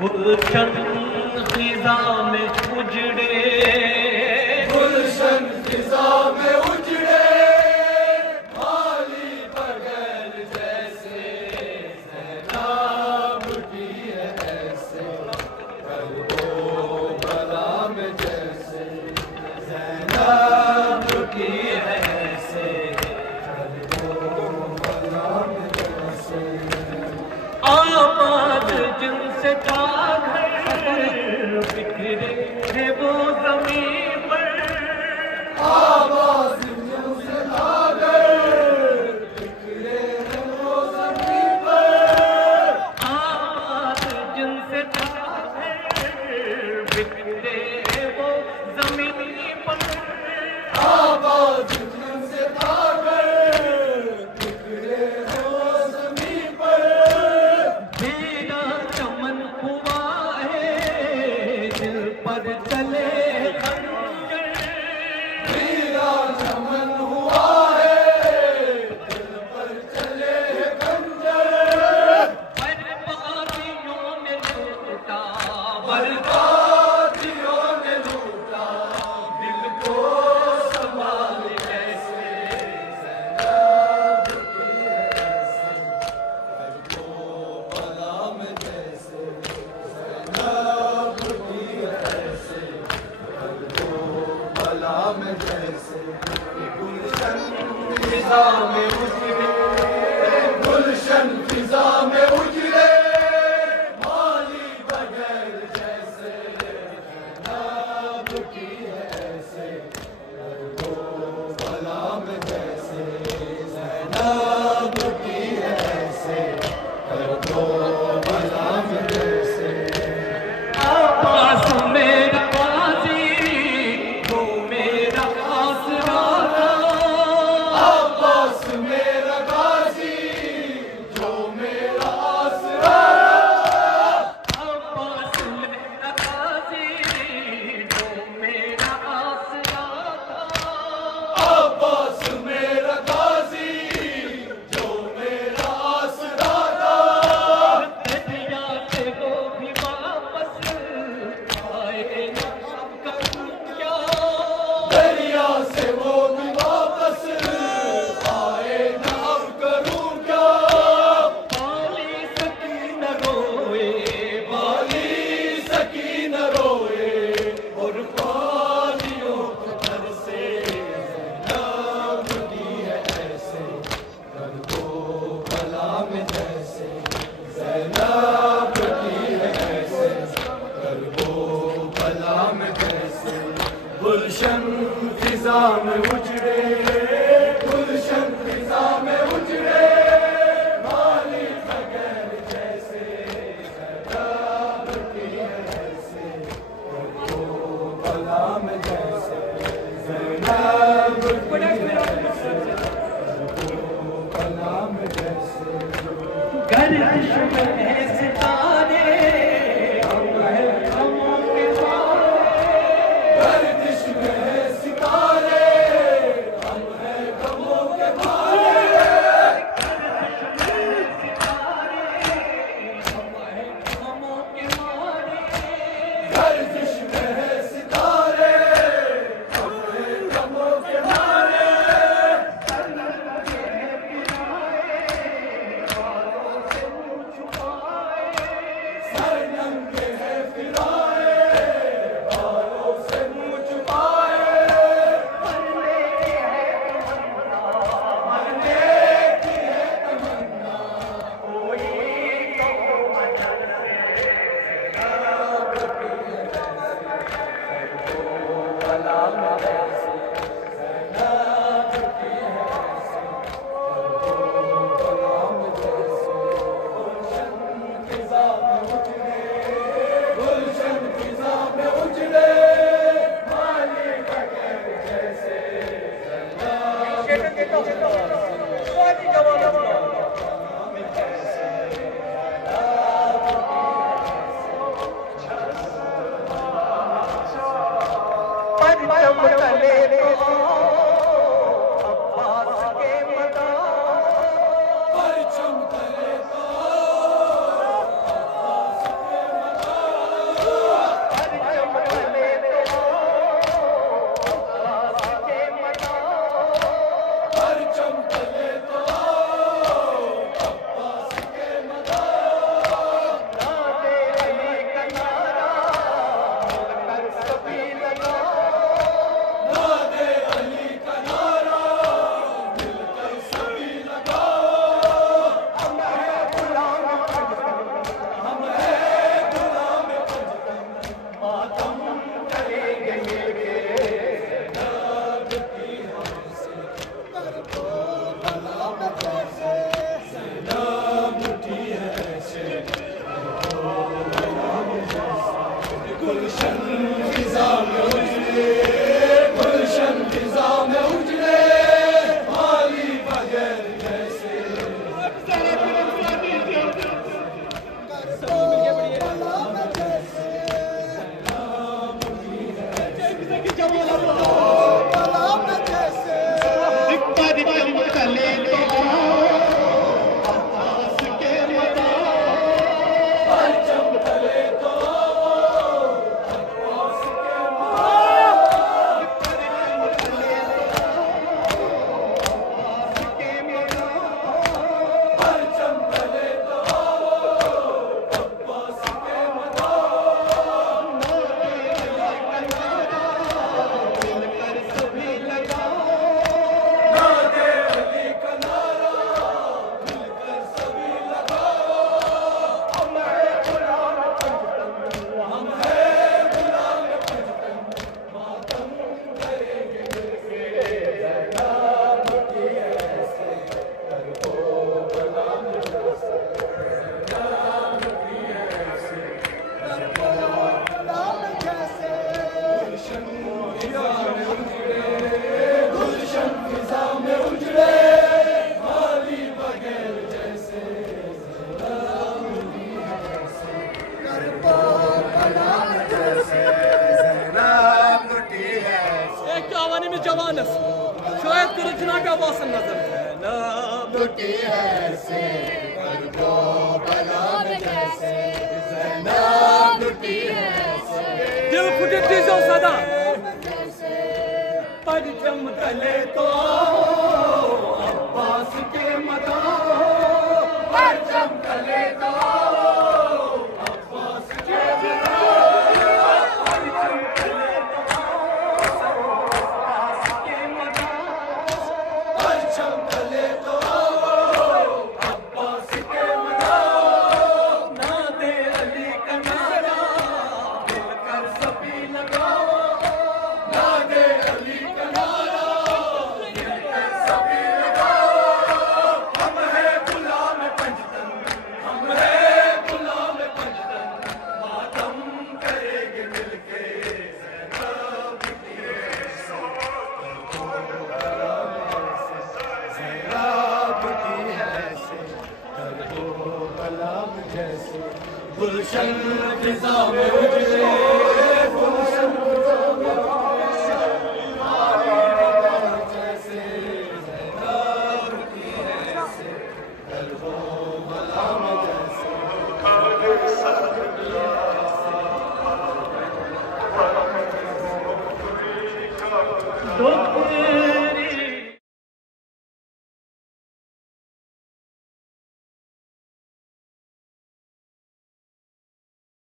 گلشن خزاں میں اجڑے، گلشن خزاں میں اجڑے، مالی بغیر جیسے زینب کی ہے ایسے، کرب و بلا میں جیسے زینب کی ہے ایسے، کرب و بلا میں جیسے، آباد جن سے تھا بکھرے ہے وہ زمین پر، آواز جن سے تھا بکھرے ہے وہ زمین پر، آواز جن سے تھا بکھرے ہے وہ زمین پر، آواز جن سے تھا بکھرے ہے وہ زمین پر، میرا چمن ہوا پر چلے خنجر، میرا چمن ہوا ہے دل پر چلے خنجر، بربادیوں نے لوٹا، بربادیوں نے لوٹا، دل کو سنبھال کیسے زینب کی ایسے، کرب و بلا میں جیسے زینب کی ایسے، کرب و بلا میں جیسے، گلشن خزاں میں اجڑے، گلشن خزاں میں اجڑے، مالی بغیر جیسے زینب کی ایسے، کرب و بلا میں جیسے زینب کی ایسے، کرب و بلا میں جیسے، عباس میرا غازی جو میرا آسرا تھا، عباس میرا غازی جو میرا آسرا تھا، عباس میرا غازی جو میرا آسرا تھا، عباس میرا غازی جو میرا آسرا تھا، دریا سے وہ بھی واپس آئے نہ، اب کروں کیا، دریا سے وہ بھی واپس آئے نہ، اب کروں کیا، بالی سکینہ روئے، بالی سکینہ روئے، اور بالیوں کو ترسے زینب کی ہے ایسے، کرب و بلا میں جیسے زینب کی ہے ایسے، کرب و بلا میں جیسے، گلشن خزاں میں اجڑے، گلشن خزاں میں اجڑے، مالی بغیر جیسے زینب کی ہے ایسے، کرب و بلا میں جیسے زینب کی ہے ایسے، کرب و بلا میں جیسے، گردش میں ہے ستارے، ہم ہیں غموں کے مارے، گردش میں ہے ستارے، ہم ہیں غموں کے مارے، گردش میں ہے ستارے، ہم ہیں غموں کے مارے، گردش میں ہے ستارے، ہم ہیں غموں کے مارے، سر لگے ہیں پنائے، بالوں سے منہ چھپائے، سر ننگے ہیں پھرائے، بالوں سے منہ چھپائے، مرنے کی ہے تمنا، مرنے کی ہے تمنا، کوئی تو وطن سے زینب کی ہے جوانس شاید کرو جناب عباسن نظر لٹی ایسے کربو بلا میں جیسے زینب لٹی ایسے دل پھٹے دیجو صدا پرچم تلے تو عباس کے مداح پرچم تلے تو